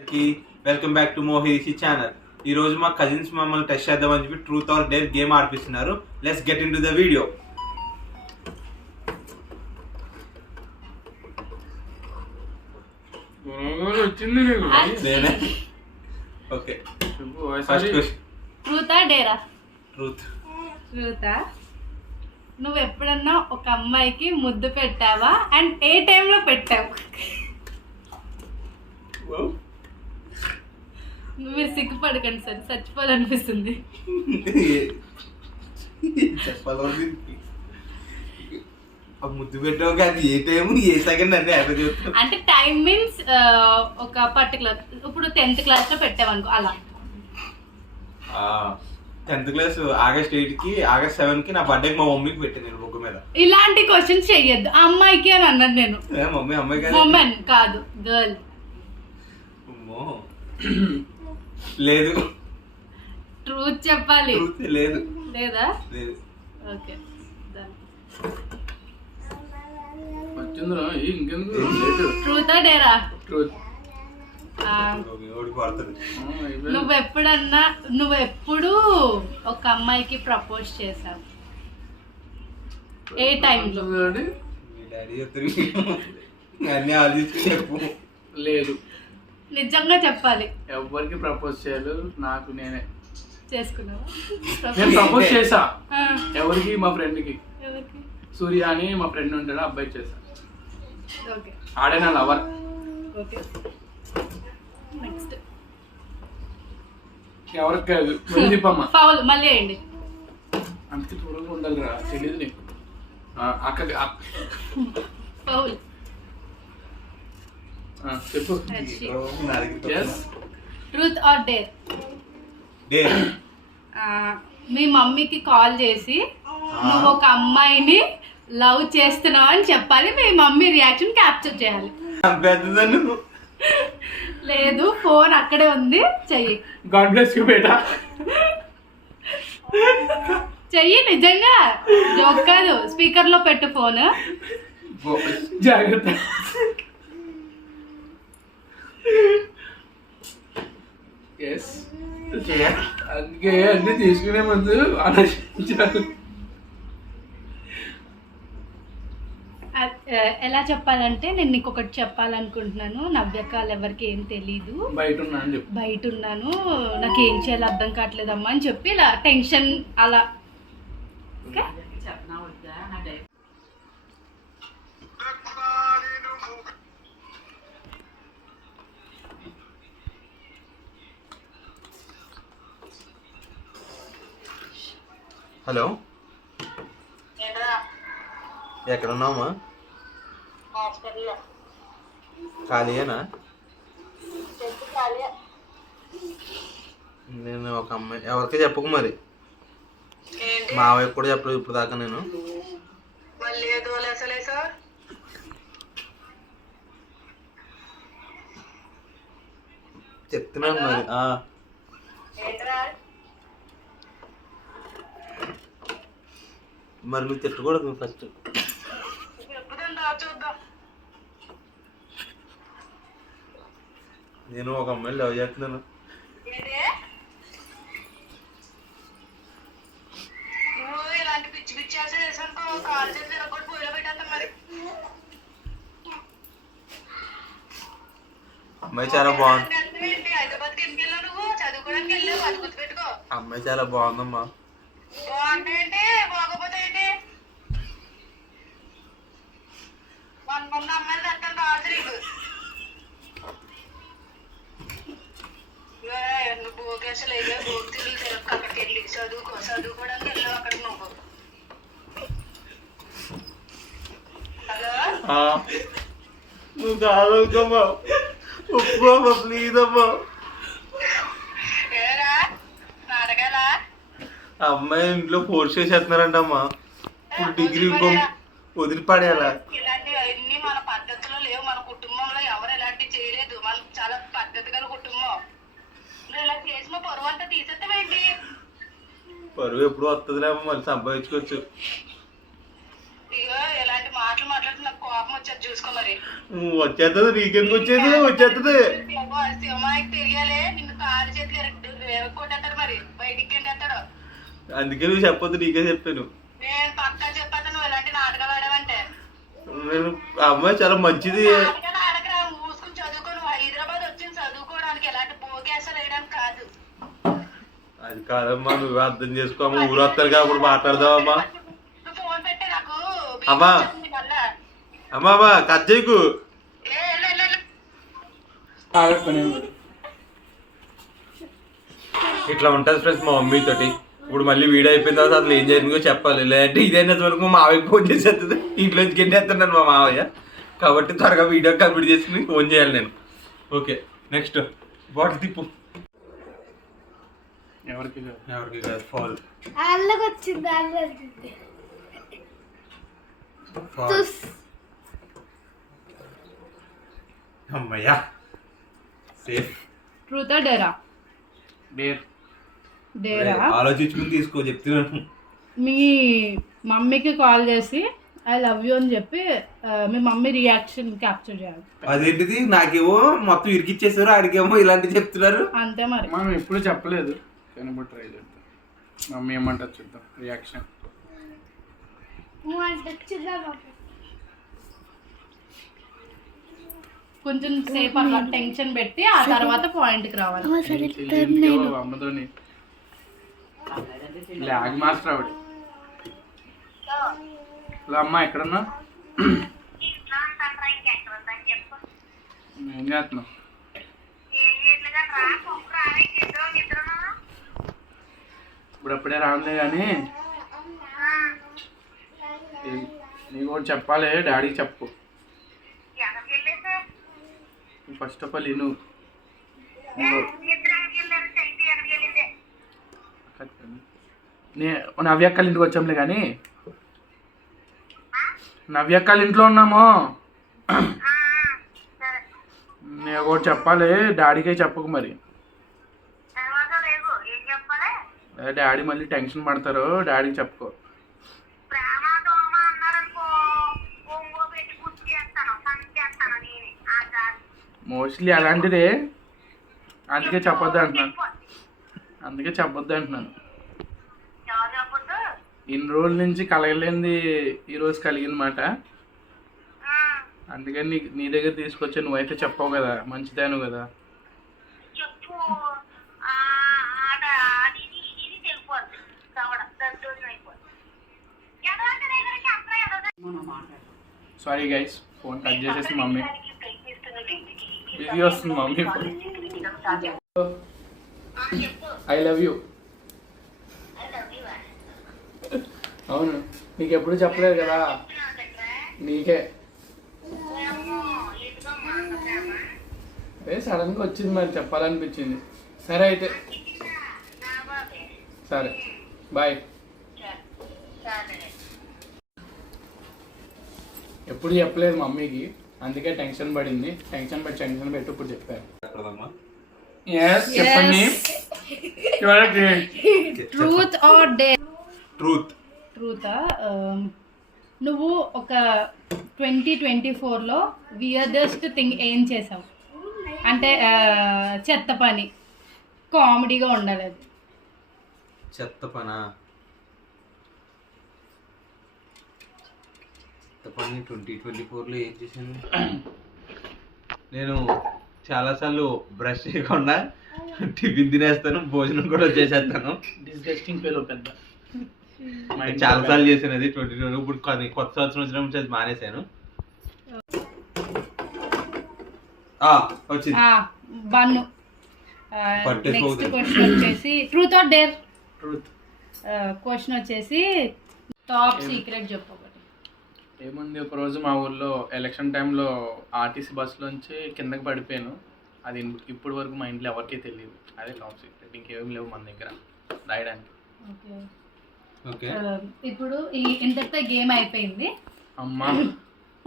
Welcome back to Mohishi channel. ఈ రోజు మా కజిన్స్ మమ్మల్ని టెస్ట్ చేద్దామని చెప్పి ట్రూత్ ఆర్ డేర్ గేమ్ ఆడిపిస్తున్నారు. Let's get into the video. Okay, first question. ట్రూతా డేరా? ట్రూత్. ట్రూతా? నువ్వు ఎప్పుడన్నా ఒక అమ్మాయికి ముద్దు పెట్టావా అండ్ ఏ టైంలో పెట్టావు? మీరు సిగ్గుపడకండి సార్, చచ్చిపోవాలనిపిస్తుంది. చెప్పాలి ముద్దు పెట్టావు కానీ ఏ టైం ఏ సెకండ్ అంటే అంటే టైం మీన్స్ ఒక పర్టికులర్, ఇప్పుడు 10th క్లాస్ లో పెట్టావనుకో అలా. 10th క్లాస్ ఆగస్ట్ 8 కి ఆగస్ట్ 7 కి నా బర్త్డేకి మా మమ్మీకి పెట్టాను నేను బుక్ మీద. ఇలాంటి క్వశ్చన్స్ చెయ్యొద్దు. అమ్మాయికి అని అన్నాను నేను. మమ్మీ అమ్మాయి ఉమెన్ కాదు, గర్ల్. లేదు, ట్రూత్ చెప్పాలి. లేదు. లేదా? లేదు. ఓకే, ట్రూతా డేరా? నువ్వెప్పుడు ఒక అమ్మాయికి ప్రపోజ్ చేసావు? ఏ టైంలో? అన్ని ఆలోచించి చెప్పు. లేదు, నిజంగా చెప్పాలి. ఎవరికి ప్రపోజ్ చేయాలి? నాకు నేనే చేసుకున్నావా? నేను ప్రపోజ్ చేసా. ఎవరికి? మా ఫ్రెండ్ కి. ఎవరికి? సూర్య అని మా ఫ్రెండ్ ఉంటాడు, అబ్బాయి చేసా. ఓకే, ఆడే నా లవర్. Okay, next. ఎవరికి కాదు, చెప్పమ్మా. ఫౌల్ మళ్ళీ వేయండి. అంత దూరంగా ఉండాలి రా, తెలియదు నీకు. అక్క ఫౌల్. చెప్పు. Truth or dare? డేర్. మీ మమ్మీకి కాల్ చేసి నువ్వు ఒక అమ్మాయిని లవ్ చేస్తున్నావు అని చెప్పాలి. మీ మమ్మీ రియాక్షన్ క్యాప్చర్ చేయాలి. లేదు, ఫోన్ అక్కడే ఉంది, చెయ్యి. గాడ్ బ్లెస్ యూ బేటా. చెయ్యి, నిజంగా జోక్ కాదు. స్పీకర్ లో పెట్టు ఫోన్. జాగ్రత్త. అందుకే అన్ని తీసుకునే ముందు ఆలోచించాలి. ఎలా చెప్పాలంటే, నేను నీకు ఒకటి చెప్పాలనుకుంటున్నాను. నవ్యకాలు ఎవరికి ఏం తెలీదు, బయట ఉన్నాను, నాకు ఏం చేయాలో అర్థం కావట్లేదమ్మా అని చెప్పి ఇలా టెన్షన్ అలా. ఓకే, హలో, ఎక్కడ ఉన్నావమ్మా? ఖాళీయేనా? నేను ఒక అమ్మాయి, ఎవరికి చెప్పకు మరి. మా వైపు కూడా చెప్పలేదు ఇప్పుడు దాకా. నేను చెప్తున్నాను మరి. మరి నువ్వు తిట్టకూడదు ఫస్ట్. నేను ఒక అమ్మాయిని లవ్ చేస్తున్నాను. అమ్మాయి చాలా బాగుంది. అమ్మాయి చాలా బాగుందమ్మా. నువ్వు కాదమ్మా, ఒప్పుకోమ్మా ప్లీజ్ అమ్మా. అమ్మాయి ఇంట్లో ఫోర్స్ చేసేస్తున్నారంటమ్మా. ఇప్పుడు డిగ్రీ వదిలిపడేయాలా? ఇలాంటివన్నీ మన పద్ధతిలో లేవు. మన కుటుంబంలో ఎవరు ఎలాంటి చేయలేదు. మన చాలా పద్ధతి గల కుటుంబం. ఇలా చేసి మా పరువు అంతా తీసేస్తామేంటి? పరువు ఎప్పుడు వస్తుందిలే, మళ్ళీ సంపాదించుకోవచ్చు. ఇగో ఎలాంటి మాటలు మాట్లాడితే నాకు కోపం వచ్చేది. చూసుకో మరి. వచ్చేస్తుంది, నీకెందుకు వచ్చేది? వచ్చేస్తుంది. శివమాయకు తెలియాలి, నిన్ను కాలు చేతులు కొట్టేస్తాడు మరి, బయటికి ఎండేస్తాడు. అందుకే నువ్వు చెప్పొద్దు, నీకే చెప్పాను. నేను పక్కా చెప్పాను నువ్వు ఇలాంటి నాటకాలు ఆడావంటే. నేను ఆ అమ్మాయి చాలా మంచిది. నాటకాలు ఆడకరా, మూసుకుని చదువుకో. నువ్వు హైదరాబాద్ వచ్చింది చదువుకోవడానికి, ఎలాంటి బోకేసాలు వేయడానికి కాదు. అది కాదమ్మా, నువ్వు అర్థం చేసుకోమ్మా. ఊరు వస్తారు కాబట్టి మాట్లాడదామమ్మా. నువ్వు ఫోన్ పెట్టే నాకు అమ్మా. మళ్ళా. అమ్మా కట్ చేయకు. ఇట్లా ఉంటుంది ఫ్రెండ్స్ మా మమ్మీ తోటి. ఇప్పుడు మళ్ళీ వీడియో అయిపోయిన తర్వాత అసలు ఏం జరిగిందో చెప్పాలి. లేదంటే ఇదైనా వరకు మా మావయ్యకి ఫోన్ చేసేస్తుంది. ఇంట్లోంచి గెంటేస్తున్నాను మా మావయ్య. కాబట్టి త్వరగా వీడియో కంప్లీట్ చేసుకుని ఫోన్ చేయాలి నేను. ఓకే నెక్స్ట్ బాటిల్ తిప్పు. ఎవరికి కాదు ఫాల్. అమ్మయ్యా సేఫ్. ట్రూతా డేరా? డేరా. ఆలోచించుకుని తీసుకో చెప్తున్నాను. మీ మమ్మీకి కాల్ చేసి ఐ లవ్ యూ అని చెప్పి మీ మమ్మీ రియాక్షన్ క్యాప్చర్ చేయాలి. అదేంటిది? నాకేమో మొత్తం ఇరికిచ్చేసారు, ఆడికేమో ఇలాంటివి చెప్తున్నారు. అంతే మరి. మనం ఎప్పుడు చెప్పలేదు కానీ ఇప్పుడు ట్రై చేద్దాం. మమ్మీ ఏమంటారు చూద్దాం రియాక్షన్. కొంచెం సేపు అట్లా టెన్షన్ పెట్టి ఆ తర్వాత పాయింట్కి రావాలి. అమ్మతోని లాగ్ మాస్టర్ ఆవిడ. హలో అమ్మ, ఎక్కడున్నా? ఏం చేస్తున్నావు? ఇప్పుడప్పుడే రానులే కానీ నీకు ఒకటి చెప్పాలి, డాడీకి చెప్పు. ఫస్ట్ ఆఫ్ ఆల్ నువ్వు నవ్యక్కల ఇంటికి వచ్చాంలే కానీ నవ్యక్కల ఇంట్లో ఉన్నాము. నేను ఒకటి చెప్పాలి, డాడీకే చెప్పకు మరి. డాడీ మళ్ళీ టెన్షన్ పడతారు, డాడీకి చెప్పుకో. మోస్ట్లీ అలాంటిదే, అందుకే చెప్పొద్దు అంటున్నాను. ఇన్ని రోజుల నుంచి కలగలేంది ఈరోజు కలిగింది మాట. అందుకని నీ దగ్గర తీసుకొచ్చా. నువ్వైతే చెప్పావు కదా, మంచిదాను కదా. సారీ గైస్, ఫోన్ కట్ చేసేసి మమ్మీ బిజీ వస్తుంది. Mummy I love you. అవును, నీకు ఎప్పుడు చెప్పలేదు కదా, నీకే. సడన్గా వచ్చింది మరి, చెప్పాలనిపించింది. సరే అయితే, సరే బాయ్. ఎప్పుడు చెప్పలేదు మమ్మీకి, అందుకే టెన్షన్ పడింది. టెన్షన్ పెట్టి ఇప్పుడు చెప్పారు. చెప్పండి. Truth or dare? ట్రూతా. నువ్వు ఒక 2024లో వియర్డెస్ట్ థింగ్ ఏం చేసావు? అంటే చెత్త పని, కామెడీగా ఉండాలి. అది చెత్త పనా? చెత్త పని 2024లో ఏం చేశాను? నేను చాలాసార్లు బ్రష్ చేయకుండా టిఫిన్ తినేస్తాను, భోజనం కూడా చేసేస్తాను. డిస్గస్టింగ్ ఫెలో పెద్ద. చాలా సార్లు చేశాను అది 2020. ఇప్పుడు కొత్త సంవత్సరం వచ్చినప్పుడు అది మానేశాను. వచ్చింది బన్ను. నెక్స్ట్ క్వశ్చన్ వచ్చేసి truth or dare? Truth. Question వచ్చేసి టాప్ సీక్రెట్ చెప్పు. ఏముంది, ఒక రోజు మా ఊర్లో ఎలక్షన్ టైంలో ఆర్టీసీ బస్సులోంచి కిందకి పడిపోయాను. అది ఇప్పటి వరకు మా ఇంట్లో ఎవరికీ తెలియదు. అదే టాప్ సీక్రెట్. ఇంకేం లేవు మన దగ్గర రాయడానికి. ఇప్పుడు ఈ ఇంతటితో గేమ్ అయిపోయింది అమ్మా.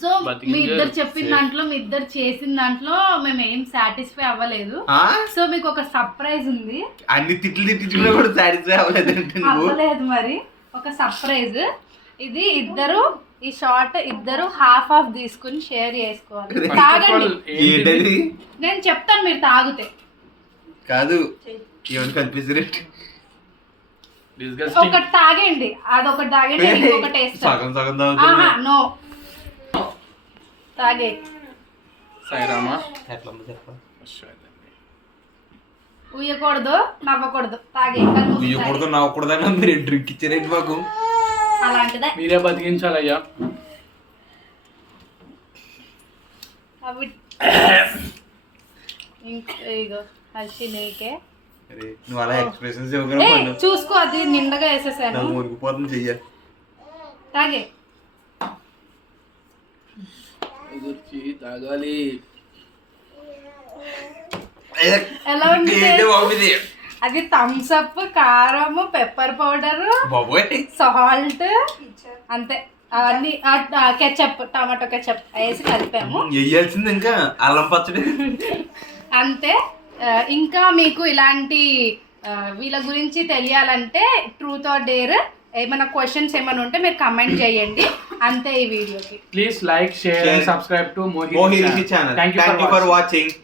సో మీ ఇద్దరు చెప్పిన దాంట్లో, మీ ఇద్దరు చేసిన దాంట్లో మేము ఏం సాటిస్ఫై అవ్వలేదు. సో మీకు ఒక సర్ప్రైజ్ ఉంది. అన్ని తిట్లు కూడా సాటిస్ఫై అవ్వలేదు. మరి ఒక సర్ప్రైజ్. ఇది ఇద్దరు ఈ షార్ట్ ఇద్దరు హాఫ్ ఆఫ్ తీసుకుని షేర్ చేసుకోవాలి. ఫస్ట్ ఆఫ్ తాగండి, ఆల్ ఏంటది నేను చెప్తాను మీరు తాగితే. కాదు ఏమైనా కనిపిస్తున్నట్టు డిస్గస్టింగ్. ఒకటి తాగండి, అదొకటి తాగండి, ఇంకొకటి వేస్తాను. సగం సగం తాగుతున్నా. నో తాగే. సాయిరామా ఎట్లా ఉందో చెప్పాలి. ఉయ్యకూడదు, నవ్వకూడదు, తాగే. కళ్ళు మూసి ఇవ్వకూడదు నవ్వకూడదని మీరు డ్రింక్ ఇచ్చారేంటి మాకు? తాగే. అలాంటిదే మీరే బతికించాలయ్యా. అవి ఇగో హర్షి నీకే. అరే నువ్వు అలా ఎక్స్ప్రెషన్స్ ఏ, ఇవ్వగలవు. చూసుకో, అది నిండగా వేసేసాను. నాకు మునిగిపోతుంది చెయ్య. తాగే. కుదిర్చి తాగాలి. ఎలా ఉంది? ఏంటి బాబు ఇది? అది థమ్స్ అప్, కారం, పెప్పర్ పౌడర్, బాబోయ్ సాల్ట్, అంతే. అవన్నీ కెచప్, టమాటో కెచప్ వేసి కలిపాము వేయాల్సింది ఇంకా అల్లం పచ్చడి. అంతే. ఇంకా మీకు ఇలాంటి వీళ్ళ గురించి తెలియాలంటే ట్రూత్ ఆర్ డేర్ ఏమైనా క్వశ్చన్స్ ఏమైనా ఉంటే మీరు కమెంట్ చేయండి. అంతే ఈ వీడియోకి. Please like, share and subscribe to మోహి channel. Thank you for watching.